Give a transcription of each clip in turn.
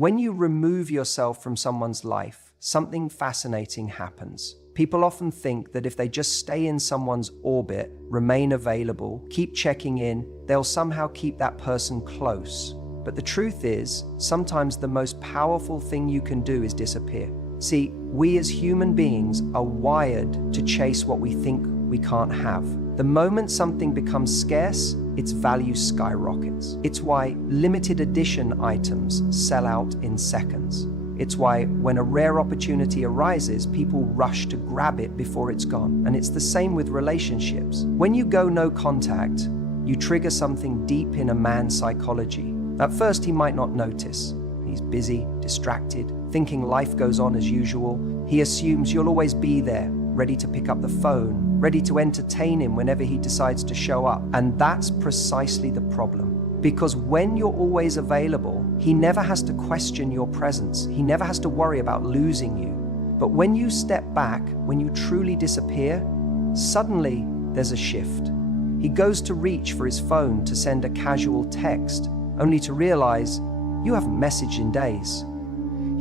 When you remove yourself from someone's life, something fascinating happens. People often think that if they just stay in someone's orbit, remain available, keep checking in, they'll somehow keep that person close. But the truth is, sometimes the most powerful thing you can do is disappear. See, we as human beings are wired to chase what we think we can't have. The moment something becomes scarce, its value skyrockets. It's why limited edition items sell out in seconds. It's why when a rare opportunity arises, people rush to grab it before it's gone. And it's the same with relationships. When you go no contact, you trigger something deep in a man's psychology. At first, he might not notice. He's busy, distracted, thinking life goes on as usual. He assumes you'll always be there, ready to pick up the phone, ready to entertain him whenever he decides to show up. And that's precisely the problem. Because when you're always available, he never has to question your presence. He never has to worry about losing you. But when you step back, when you truly disappear, suddenly there's a shift. He goes to reach for his phone to send a casual text, only to realize you haven't messaged in days.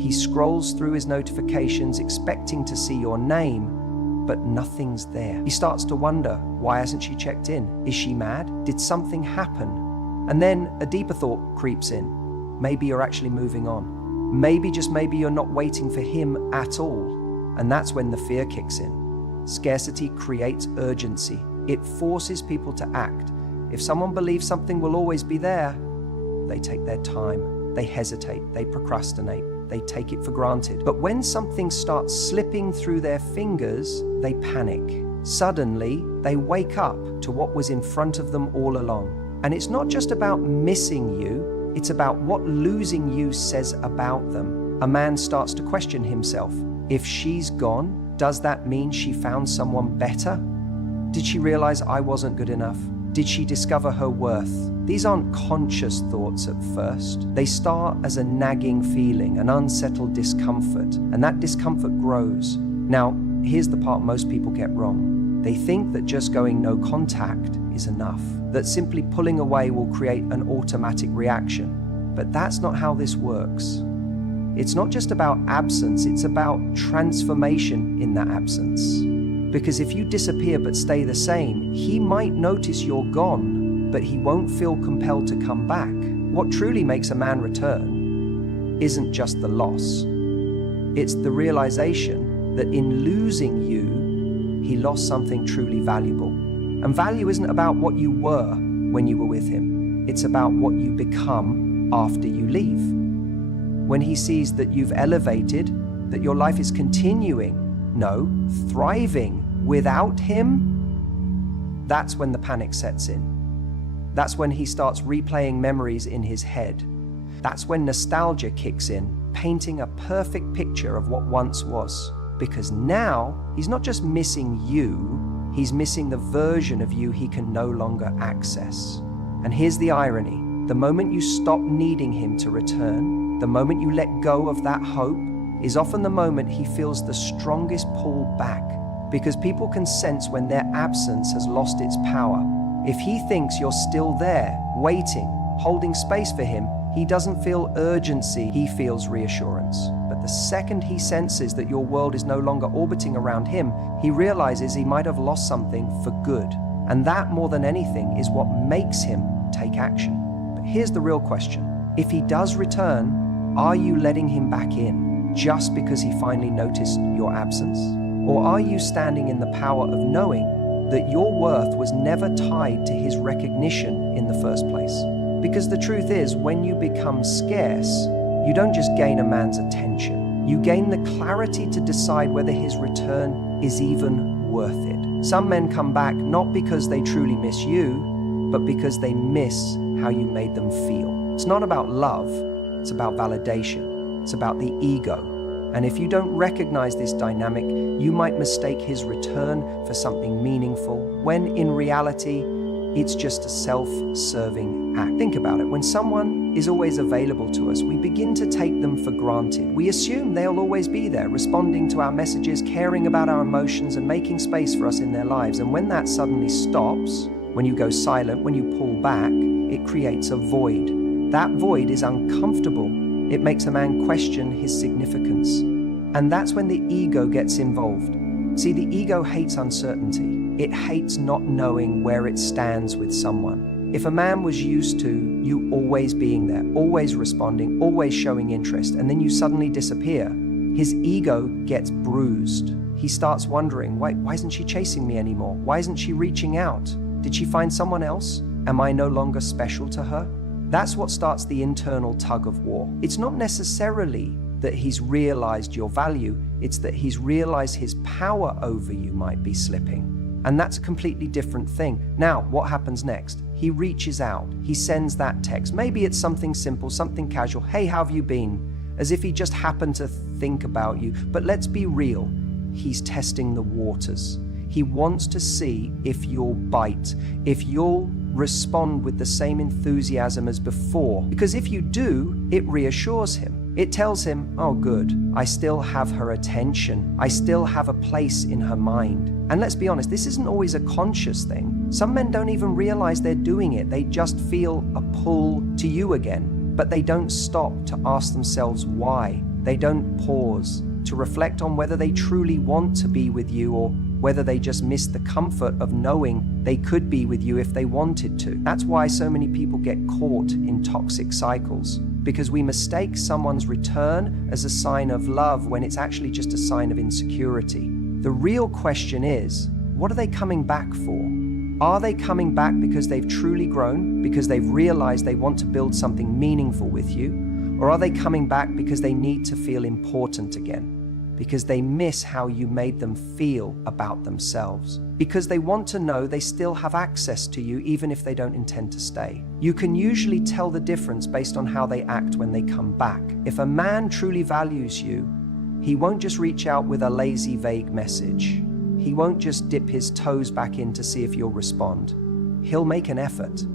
He scrolls through his notifications expecting to see your name, but nothing's there. He starts to wonder, why hasn't she checked in? Is she mad? Did something happen? And then a deeper thought creeps in. Maybe you're actually moving on. Maybe, just maybe, you're not waiting for him at all. And that's when the fear kicks in. Scarcity creates urgency. It forces people to act. If someone believes something will always be there, they take their time, they hesitate, they procrastinate, they take it for granted. But when something starts slipping through their fingers, they panic. Suddenly, they wake up to what was in front of them all along. And it's not just about missing you, it's about what losing you says about them. A man starts to question himself. If she's gone, does that mean she found someone better? Did she realize I wasn't good enough? Did she discover her worth? These aren't conscious thoughts at first. They start as a nagging feeling, an unsettled discomfort, and that discomfort grows. Now, here's the part most people get wrong. They think that just going no contact is enough, that simply pulling away will create an automatic reaction. But that's not how this works. It's not just about absence, it's about transformation in that absence. Because if you disappear but stay the same, he might notice you're gone, but he won't feel compelled to come back. What truly makes a man return isn't just the loss. It's the realization that in losing you, he lost something truly valuable. And value isn't about what you were when you were with him. It's about what you become after you leave. When he sees that you've elevated, that your life is continuing, no, thriving without him, that's when the panic sets in. That's when he starts replaying memories in his head. That's when nostalgia kicks in, painting a perfect picture of what once was. Because now, he's not just missing you, he's missing the version of you he can no longer access. And here's the irony. The moment you stop needing him to return, the moment you let go of that hope, is often the moment he feels the strongest pull back. Because people can sense when their absence has lost its power. If he thinks you're still there, waiting, holding space for him, he doesn't feel urgency, he feels reassurance. But the second he senses that your world is no longer orbiting around him, he realizes he might have lost something for good. And that, more than anything, is what makes him take action. But here's the real question. If he does return, are you letting him back in just because he finally noticed your absence? Or are you standing in the power of knowing that your worth was never tied to his recognition in the first place? Because the truth is, when you become scarce, you don't just gain a man's attention. You gain the clarity to decide whether his return is even worth it. Some men come back not because they truly miss you, but because they miss how you made them feel. It's not about love, it's about validation. It's about the ego. And if you don't recognize this dynamic, you might mistake his return for something meaningful, when in reality, it's just a self-serving act. Think about it. When someone is always available to us, we begin to take them for granted. We assume they'll always be there, responding to our messages, caring about our emotions, and making space for us in their lives. And when that suddenly stops, when you go silent, when you pull back, it creates a void. That void is uncomfortable It makes a man question his significance. And that's when the ego gets involved. See, the ego hates uncertainty. It hates not knowing where it stands with someone. If a man was used to you always being there, always responding, always showing interest, and then you suddenly disappear, his ego gets bruised. He starts wondering, why isn't she chasing me anymore? Why isn't she reaching out? Did she find someone else? Am I no longer special to her? That's what starts the internal tug of war. It's not necessarily that he's realized your value, it's that he's realized his power over you might be slipping. And that's a completely different thing. Now, what happens next? He reaches out, he sends that text. Maybe it's something simple, something casual. Hey, how have you been? As if he just happened to think about you. But let's be real, he's testing the waters. He wants to see if you'll bite, if you'll respond with the same enthusiasm as before. Because if you do, it reassures him. It tells him, oh good, I still have her attention. I still have a place in her mind. And let's be honest, this isn't always a conscious thing. Some men don't even realize they're doing it. They just feel a pull to you again, but they don't stop to ask themselves why. They don't pause to reflect on whether they truly want to be with you or whether they just miss the comfort of knowing they could be with you if they wanted to. That's why so many people get caught in toxic cycles, because we mistake someone's return as a sign of love when it's actually just a sign of insecurity. The real question is, what are they coming back for? Are they coming back because they've truly grown, because they've realized they want to build something meaningful with you? Or are they coming back because they need to feel important again? Because they miss how you made them feel about themselves. Because they want to know they still have access to you even if they don't intend to stay. You can usually tell the difference based on how they act when they come back. If a man truly values you, he won't just reach out with a lazy, vague message. He won't just dip his toes back in to see if you'll respond. He'll make an effort.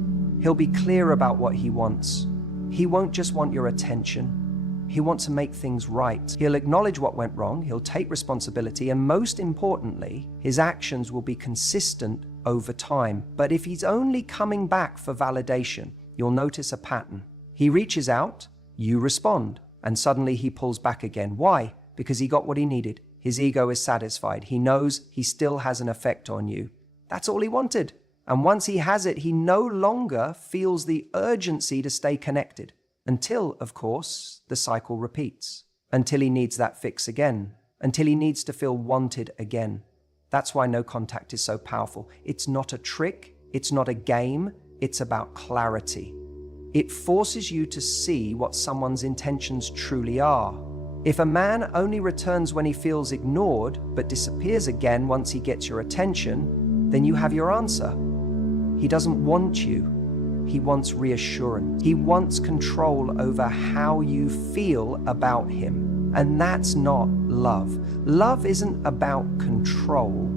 He'll be clear about what he wants. He won't just want your attention. He wants to make things right. He'll acknowledge what went wrong, he'll take responsibility, and most importantly, his actions will be consistent over time. But if he's only coming back for validation, you'll notice a pattern. He reaches out, you respond, and suddenly he pulls back again. Why? Because he got what he needed. His ego is satisfied. He knows he still has an effect on you. That's all he wanted. And once he has it, he no longer feels the urgency to stay connected. Until, of course, the cycle repeats. Until he needs that fix again. Until he needs to feel wanted again. That's why no contact is so powerful. It's not a trick. It's not a game. It's about clarity. It forces you to see what someone's intentions truly are. If a man only returns when he feels ignored, but disappears again once he gets your attention, then you have your answer. He doesn't want you. He wants reassurance. He wants control over how you feel about him. And that's not love. Love isn't about control.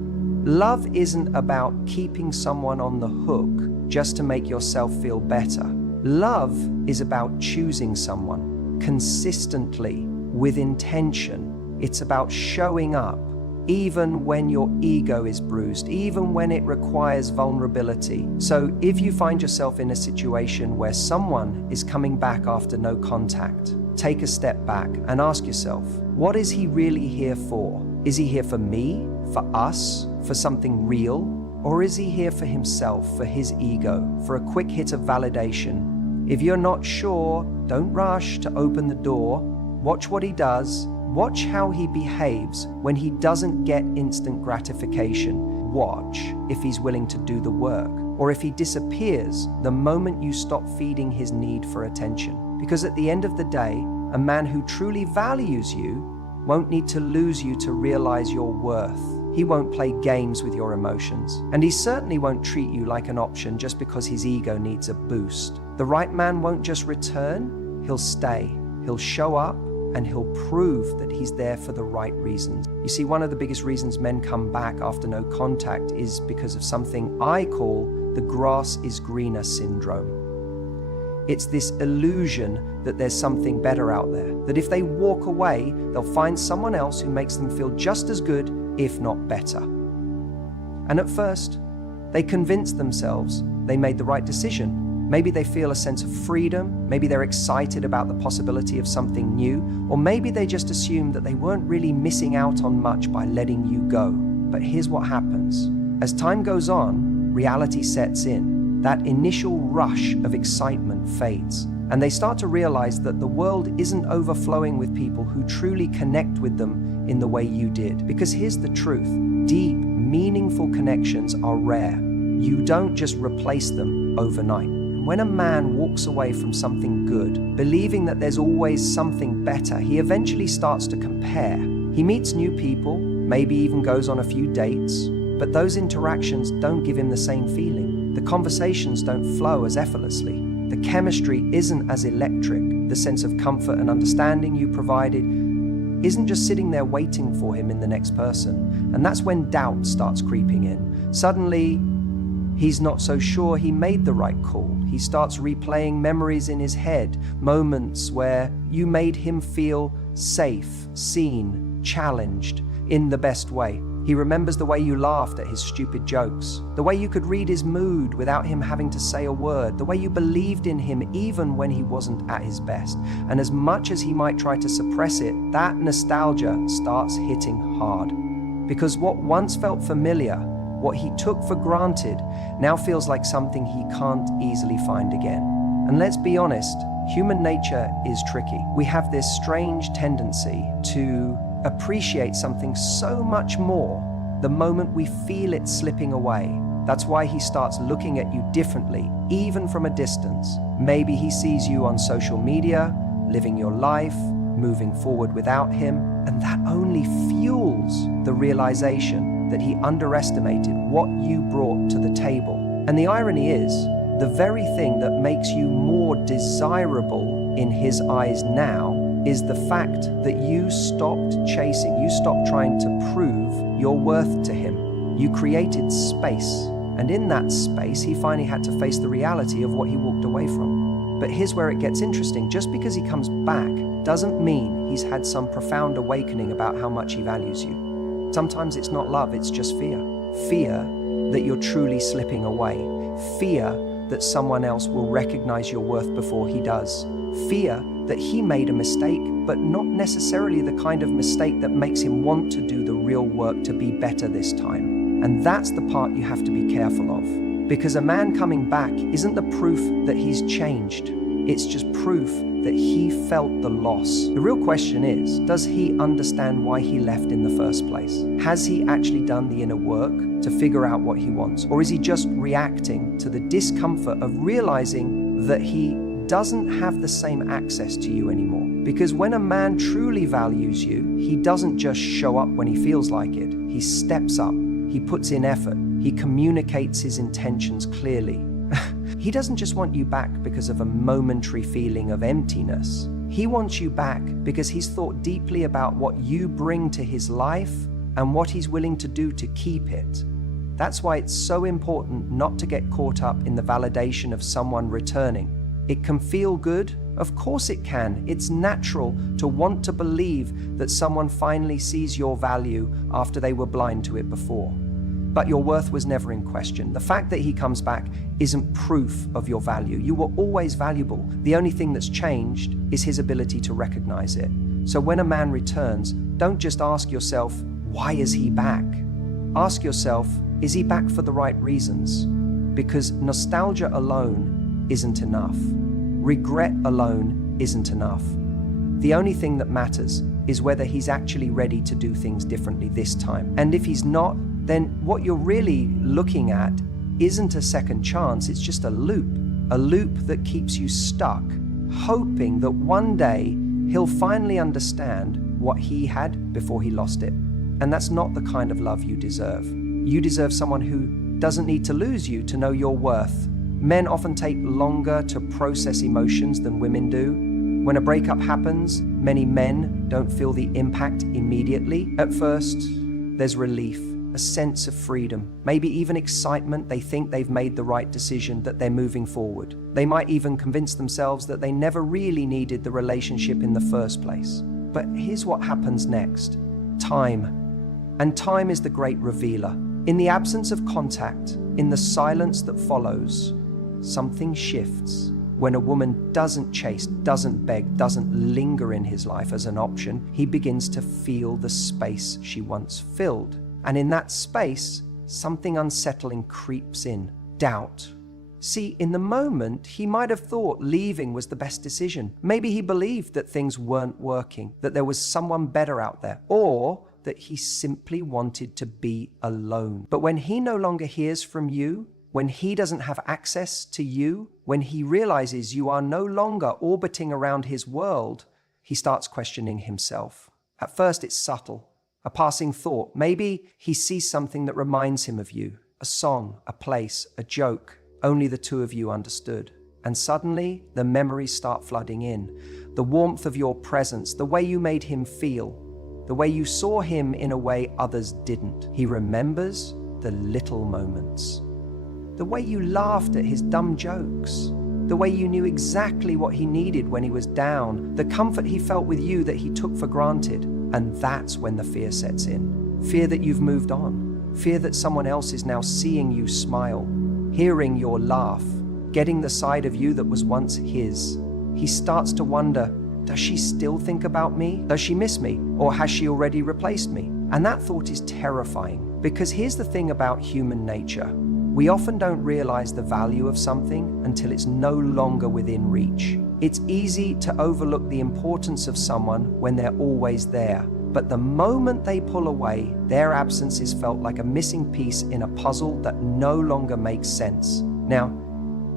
Love isn't about keeping someone on the hook just to make yourself feel better. Love is about choosing someone consistently with intention. It's about showing up even when your ego is bruised, even when it requires vulnerability. So if you find yourself in a situation where someone is coming back after no contact, take a step back and ask yourself, what is he really here for? Is he here for me, for us, for something real? Or is he here for himself, for his ego, for a quick hit of validation? If you're not sure, don't rush to open the door. Watch what he does. Watch how he behaves when he doesn't get instant gratification. Watch if he's willing to do the work, or if he disappears the moment you stop feeding his need for attention. Because at the end of the day, a man who truly values you won't need to lose you to realize your worth. He won't play games with your emotions, and he certainly won't treat you like an option just because his ego needs a boost. The right man won't just return, he'll stay. He'll show up, and he'll prove that he's there for the right reasons. You see, one of the biggest reasons men come back after no contact is because of something I call the grass is greener syndrome. It's this illusion that there's something better out there, that if they walk away, they'll find someone else who makes them feel just as good, if not better. And at first, they convince themselves they made the right decision. Maybe they feel a sense of freedom, maybe they're excited about the possibility of something new, or maybe they just assume that they weren't really missing out on much by letting you go. But here's what happens. As time goes on, reality sets in. That initial rush of excitement fades, and they start to realize that the world isn't overflowing with people who truly connect with them in the way you did. Because here's the truth. Deep, meaningful connections are rare. You don't just replace them overnight. When a man walks away from something good, believing that there's always something better, he eventually starts to compare. He meets new people, maybe even goes on a few dates, but those interactions don't give him the same feeling. The conversations don't flow as effortlessly. The chemistry isn't as electric. The sense of comfort and understanding you provided isn't just sitting there waiting for him in the next person. And that's when doubt starts creeping in. Suddenly, he's not so sure he made the right call. He starts replaying memories in his head, moments where you made him feel safe, seen, challenged in the best way. He remembers the way you laughed at his stupid jokes, the way you could read his mood without him having to say a word, the way you believed in him even when he wasn't at his best. And as much as he might try to suppress it, that nostalgia starts hitting hard. Because what once felt familiar, what he took for granted, now feels like something he can't easily find again. And let's be honest, human nature is tricky. We have this strange tendency to appreciate something so much more the moment we feel it slipping away. That's why he starts looking at you differently, even from a distance. Maybe he sees you on social media, living your life, moving forward without him, and that only fuels the realization that he underestimated what you brought to the table. And the irony is, the very thing that makes you more desirable in his eyes now is the fact that you stopped chasing, you stopped trying to prove your worth to him. You created space, and in that space, he finally had to face the reality of what he walked away from. But here's where it gets interesting. Just because he comes back doesn't mean he's had some profound awakening about how much he values you. Sometimes it's not love, it's just fear. Fear that you're truly slipping away. Fear that someone else will recognize your worth before he does. Fear that he made a mistake, but not necessarily the kind of mistake that makes him want to do the real work to be better this time. And that's the part you have to be careful of. Because a man coming back isn't the proof that he's changed. It's just proof that he felt the loss. The real question is, does he understand why he left in the first place? Has he actually done the inner work to figure out what he wants? Or is he just reacting to the discomfort of realizing that he doesn't have the same access to you anymore? Because when a man truly values you, he doesn't just show up when he feels like it. He steps up, he puts in effort, he communicates his intentions clearly. He doesn't just want you back because of a momentary feeling of emptiness. He wants you back because he's thought deeply about what you bring to his life and what he's willing to do to keep it. That's why it's so important not to get caught up in the validation of someone returning. It can feel good. Of course it can. It's natural to want to believe that someone finally sees your value after they were blind to it before. But your worth was never in question. The fact that he comes back isn't proof of your value. You were always valuable. The only thing that's changed is his ability to recognize it. So when a man returns, don't just ask yourself, why is he back? Ask yourself, is he back for the right reasons? Because nostalgia alone isn't enough. Regret alone isn't enough. The only thing that matters is whether he's actually ready to do things differently this time. And if he's not, then what you're really looking at isn't a second chance, it's just a loop that keeps you stuck, hoping that one day he'll finally understand what he had before he lost it. And that's not the kind of love you deserve. You deserve someone who doesn't need to lose you to know your worth. Men often take longer to process emotions than women do. When a breakup happens, many men don't feel the impact immediately. At first, there's relief, a sense of freedom, maybe even excitement. They think they've made the right decision, that they're moving forward. They might even convince themselves that they never really needed the relationship in the first place. But here's what happens next. Time. And time is the great revealer. In the absence of contact, in the silence that follows, something shifts. When a woman doesn't chase, doesn't beg, doesn't linger in his life as an option, he begins to feel the space she once filled. And in that space, something unsettling creeps in: doubt. See, in the moment, he might have thought leaving was the best decision. Maybe he believed that things weren't working, that there was someone better out there, or that he simply wanted to be alone. But when he no longer hears from you, when he doesn't have access to you, when he realizes you are no longer orbiting around his world, he starts questioning himself. At first, it's subtle, a passing thought. Maybe he sees something that reminds him of you, a song, a place, a joke. Only the two of you understood. And suddenly, the memories start flooding in. The warmth of your presence, the way you made him feel, the way you saw him in a way others didn't. He remembers the little moments. The way you laughed at his dumb jokes. The way you knew exactly what he needed when he was down. The comfort he felt with you that he took for granted. And that's when the fear sets in. Fear that you've moved on. Fear that someone else is now seeing you smile, hearing your laugh, getting the side of you that was once his. He starts to wonder, does she still think about me? Does she miss me? Or has she already replaced me? And that thought is terrifying, because here's the thing about human nature. We often don't realize the value of something until it's no longer within reach. It's easy to overlook the importance of someone when they're always there. But the moment they pull away, their absence is felt like a missing piece in a puzzle that no longer makes sense. Now,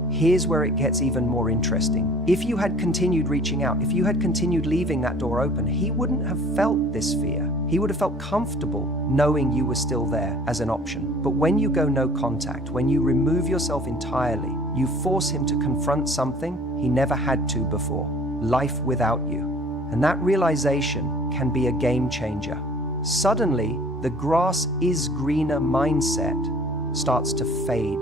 here's where it gets even more interesting. If you had continued reaching out, if you had continued leaving that door open, he wouldn't have felt this fear. He would have felt comfortable knowing you were still there as an option. But when you go no contact, when you remove yourself entirely, you force him to confront something he never had to before: life without you. And that realization can be a game changer. Suddenly, the grass is greener mindset starts to fade.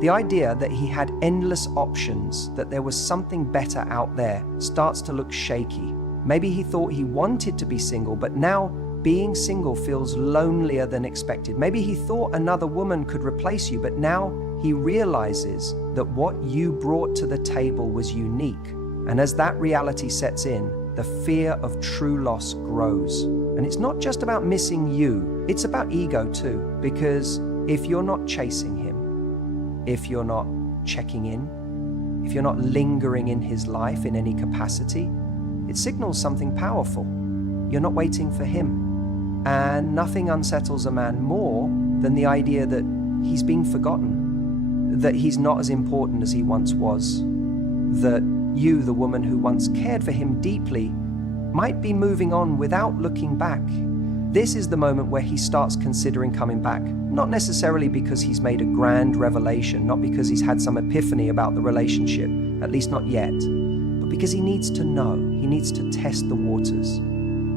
The idea that he had endless options, that there was something better out there, starts to look shaky. Maybe he thought he wanted to be single, but now being single feels lonelier than expected. Maybe he thought another woman could replace you, but now he realizes that what you brought to the table was unique. And as that reality sets in, the fear of true loss grows. And it's not just about missing you, it's about ego too. Because if you're not chasing him, if you're not checking in, if you're not lingering in his life in any capacity, it signals something powerful. You're not waiting for him. And nothing unsettles a man more than the idea that he's being forgotten, that he's not as important as he once was, that you, the woman who once cared for him deeply, might be moving on without looking back. This is the moment where he starts considering coming back, not necessarily because he's made a grand revelation, not because he's had some epiphany about the relationship, at least not yet, but because he needs to know, he needs to test the waters.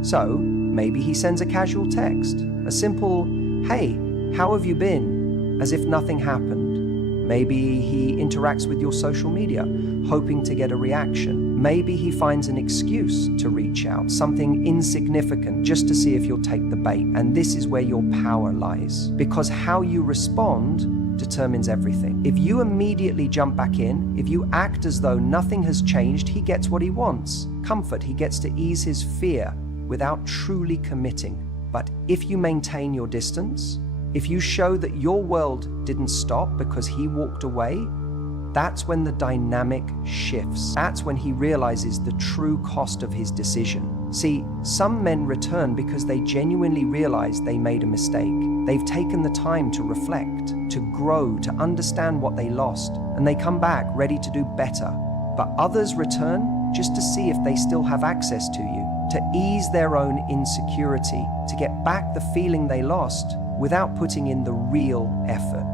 So maybe he sends a casual text, a simple, "Hey, how have you been?" as if nothing happened. Maybe he interacts with your social media, hoping to get a reaction. Maybe he finds an excuse to reach out, something insignificant, just to see if you'll take the bait. And this is where your power lies, because how you respond determines everything. If you immediately jump back in, if you act as though nothing has changed, he gets what he wants. Comfort, he gets to ease his fear without truly committing. But if you maintain your distance, if you show that your world didn't stop because he walked away, that's when the dynamic shifts. That's when he realizes the true cost of his decision. See, some men return because they genuinely realize they made a mistake. They've taken the time to reflect, to grow, to understand what they lost, and they come back ready to do better. But others return just to see if they still have access to you, to ease their own insecurity, to get back the feeling they lost without putting in the real effort.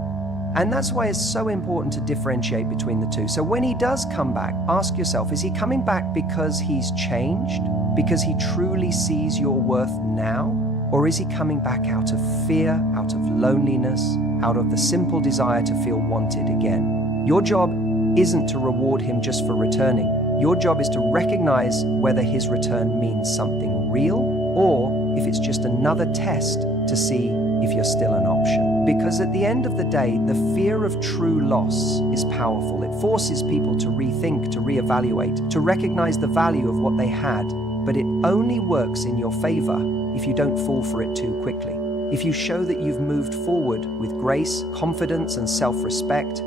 And that's why it's so important to differentiate between the two. So when he does come back, ask yourself, is he coming back because he's changed? Because he truly sees your worth now? Or is he coming back out of fear, out of loneliness, out of the simple desire to feel wanted again? Your job isn't to reward him just for returning. Your job is to recognize whether his return means something real or if it's just another test to see if you're still an option. Because at the end of the day, the fear of true loss is powerful. It forces people to rethink, to reevaluate, to recognize the value of what they had. But it only works in your favor if you don't fall for it too quickly. If you show that you've moved forward with grace, confidence, and self-respect,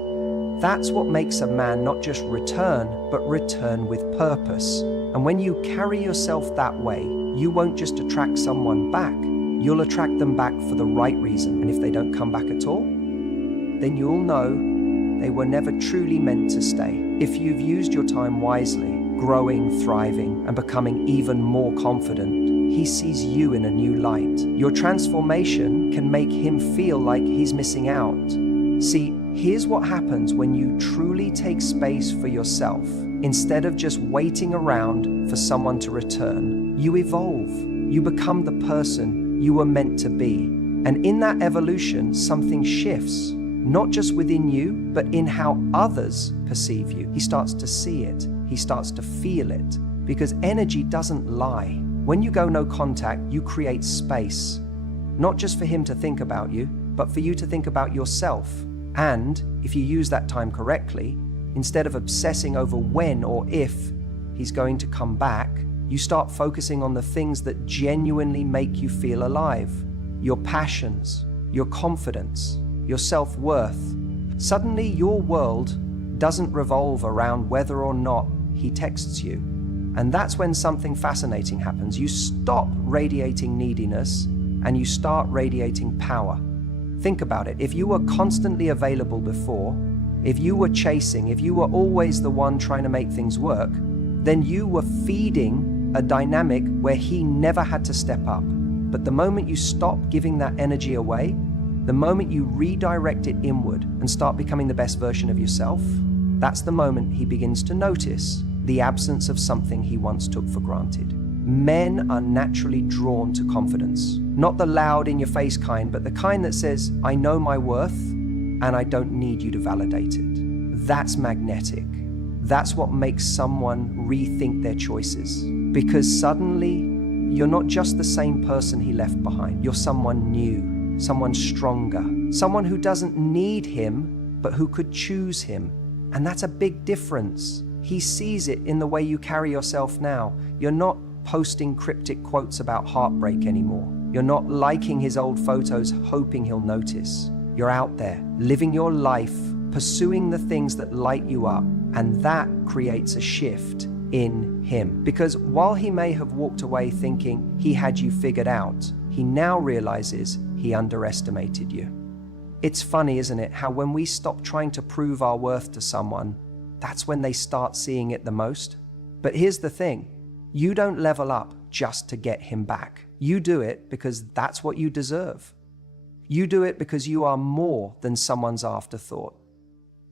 that's what makes a man not just return, but return with purpose. And when you carry yourself that way, you won't just attract someone back, you'll attract them back for the right reason. And if they don't come back at all, then you'll know they were never truly meant to stay. If you've used your time wisely, growing, thriving, and becoming even more confident, he sees you in a new light. Your transformation can make him feel like he's missing out. See, here's what happens when you truly take space for yourself. Instead of just waiting around for someone to return, you evolve. You become the person you were meant to be. And in that evolution, something shifts, not just within you, but in how others perceive you. He starts to see it. He starts to feel it, because energy doesn't lie. When you go no contact, you create space, not just for him to think about you, but for you to think about yourself. And if you use that time correctly, instead of obsessing over when or if he's going to come back, you start focusing on the things that genuinely make you feel alive. Your passions, your confidence, your self-worth. Suddenly your world doesn't revolve around whether or not he texts you. And that's when something fascinating happens. You stop radiating neediness and you start radiating power. Think about it. If you were constantly available before, if you were chasing, if you were always the one trying to make things work, then you were feeding a dynamic where he never had to step up. But the moment you stop giving that energy away, the moment you redirect it inward and start becoming the best version of yourself, that's the moment he begins to notice the absence of something he once took for granted. Men are naturally drawn to confidence. Not the loud in-your-face kind, but the kind that says, I know my worth and I don't need you to validate it. That's magnetic. That's what makes someone rethink their choices. Because suddenly, you're not just the same person he left behind. You're someone new, someone stronger, someone who doesn't need him, but who could choose him. And that's a big difference. He sees it in the way you carry yourself now. You're not posting cryptic quotes about heartbreak anymore. You're not liking his old photos, hoping he'll notice. You're out there, living your life, pursuing the things that light you up, and that creates a shift in him. Because while he may have walked away thinking he had you figured out, he now realizes he underestimated you. It's funny, isn't it, how when we stop trying to prove our worth to someone, that's when they start seeing it the most. But here's the thing, you don't level up just to get him back. You do it because that's what you deserve. You do it because you are more than someone's afterthought.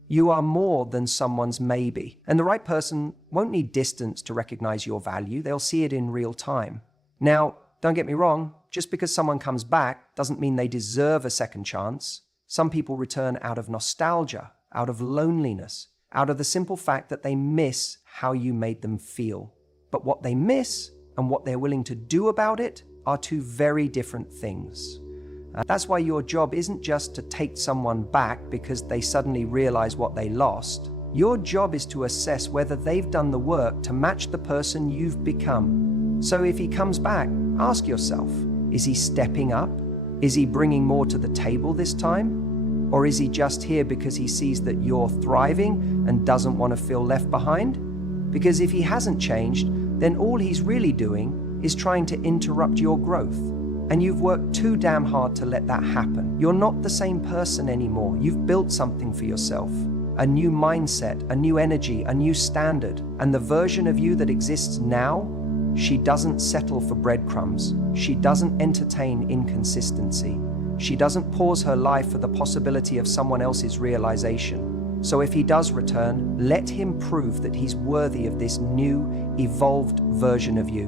You are more than someone's maybe. And the right person won't need distance to recognize your value. They'll see it in real time. Now, don't get me wrong, just because someone comes back doesn't mean they deserve a second chance. Some people return out of nostalgia, out of loneliness, out of the simple fact that they miss how you made them feel. But what they miss and what they're willing to do about it are two very different things. That's why your job isn't just to take someone back because they suddenly realize what they lost. Your job is to assess whether they've done the work to match the person you've become. So if he comes back, ask yourself, is he stepping up? Is he bringing more to the table this time? Or is he just here because he sees that you're thriving and doesn't want to feel left behind? Because if he hasn't changed, then all he's really doing is trying to interrupt your growth. And you've worked too damn hard to let that happen. You're not the same person anymore. You've built something for yourself. A new mindset, a new energy, a new standard. And the version of you that exists now, she doesn't settle for breadcrumbs. She doesn't entertain inconsistency. She doesn't pause her life for the possibility of someone else's realization. So if he does return, let him prove that he's worthy of this new, evolved version of you.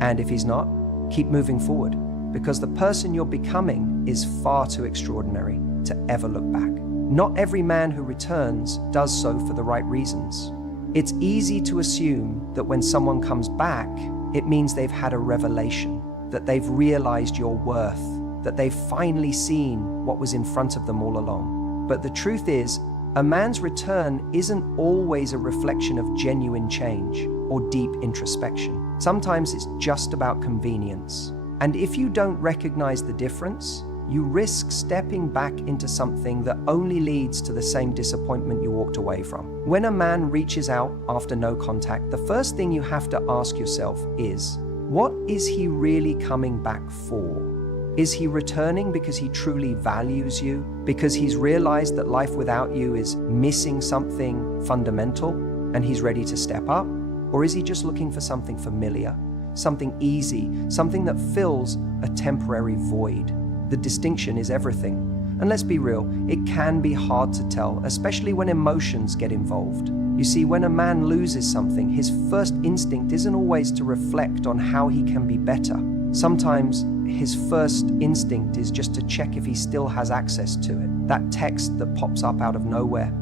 And if he's not, keep moving forward, because the person you're becoming is far too extraordinary to ever look back. Not every man who returns does so for the right reasons. It's easy to assume that when someone comes back, it means they've had a revelation, that they've realized your worth, that they've finally seen what was in front of them all along. But the truth is, a man's return isn't always a reflection of genuine change or deep introspection. Sometimes it's just about convenience. And if you don't recognize the difference, you risk stepping back into something that only leads to the same disappointment you walked away from. When a man reaches out after no contact, the first thing you have to ask yourself is, what is he really coming back for? Is he returning because he truly values you? Because he's realized that life without you is missing something fundamental and he's ready to step up? Or is he just looking for something familiar, something easy, something that fills a temporary void? The distinction is everything. And let's be real, it can be hard to tell, especially when emotions get involved. You see, when a man loses something, his first instinct isn't always to reflect on how he can be better. Sometimes his first instinct is just to check if he still has access to it. That text that pops up out of nowhere,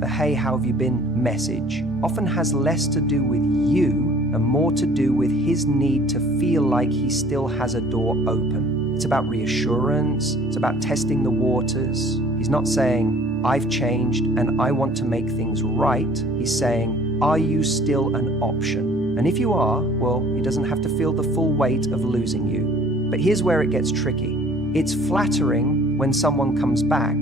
the "hey, how have you been" message, often has less to do with you and more to do with his need to feel like he still has a door open. It's about reassurance, it's about testing the waters. He's not saying, "I've changed and I want to make things right." He's saying, "Are you still an option?" And if you are, well, he doesn't have to feel the full weight of losing you. But here's where it gets tricky. It's flattering when someone comes back.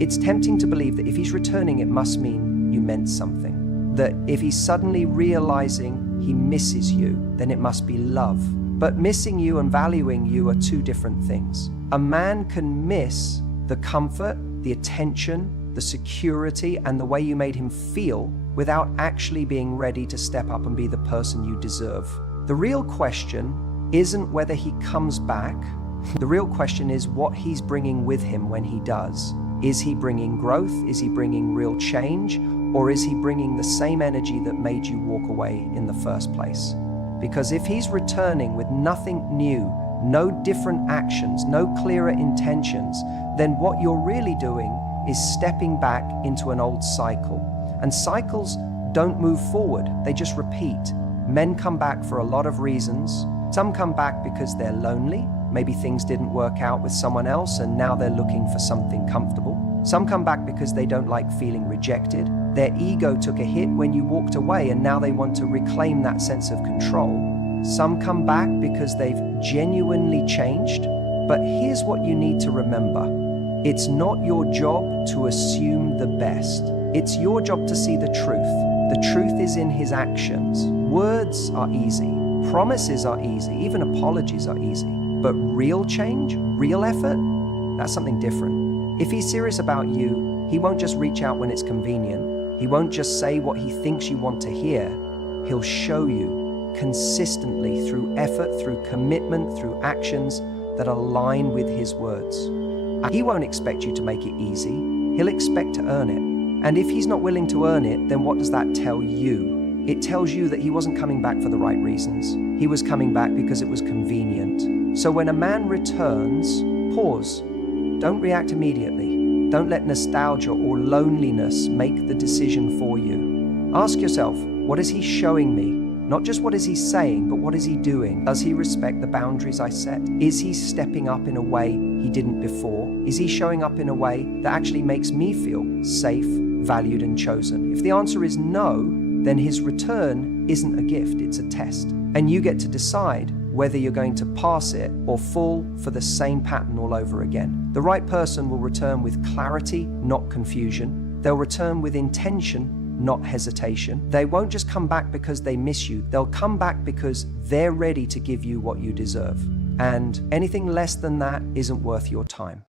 It's tempting to believe that if he's returning, it must mean you meant something. That if he's suddenly realizing he misses you, then it must be love. But missing you and valuing you are two different things. A man can miss the comfort, the attention, the security, and the way you made him feel without actually being ready to step up and be the person you deserve. The real question isn't whether he comes back. The real question is what he's bringing with him when he does. Is he bringing growth? Is he bringing real change? Or is he bringing the same energy that made you walk away in the first place? Because if he's returning with nothing new, no different actions, no clearer intentions, then what you're really doing is stepping back into an old cycle. And cycles don't move forward, they just repeat. Men come back for a lot of reasons. Some come back because they're lonely. Maybe things didn't work out with someone else and now they're looking for something comfortable. Some come back because they don't like feeling rejected. Their ego took a hit when you walked away and now they want to reclaim that sense of control. Some come back because they've genuinely changed. But here's what you need to remember. It's not your job to assume the best. It's your job to see the truth. The truth is in his actions. Words are easy. Promises are easy. Even apologies are easy. But real change, real effort, that's something different. If he's serious about you, he won't just reach out when it's convenient. He won't just say what he thinks you want to hear. He'll show you consistently through effort, through commitment, through actions that align with his words. He won't expect you to make it easy. He'll expect to earn it. And if he's not willing to earn it, then what does that tell you? It tells you that he wasn't coming back for the right reasons. He was coming back because it was convenient. So when a man returns, pause. Don't react immediately. Don't let nostalgia or loneliness make the decision for you. Ask yourself, what is he showing me? Not just what is he saying, but what is he doing? Does he respect the boundaries I set? Is he stepping up in a way he didn't before? Is he showing up in a way that actually makes me feel safe, valued, and chosen? If the answer is no, then his return isn't a gift, it's a test. And you get to decide whether you're going to pass it or fall for the same pattern all over again. The right person will return with clarity, not confusion. They'll return with intention, not hesitation. They won't just come back because they miss you. They'll come back because they're ready to give you what you deserve. And anything less than that isn't worth your time.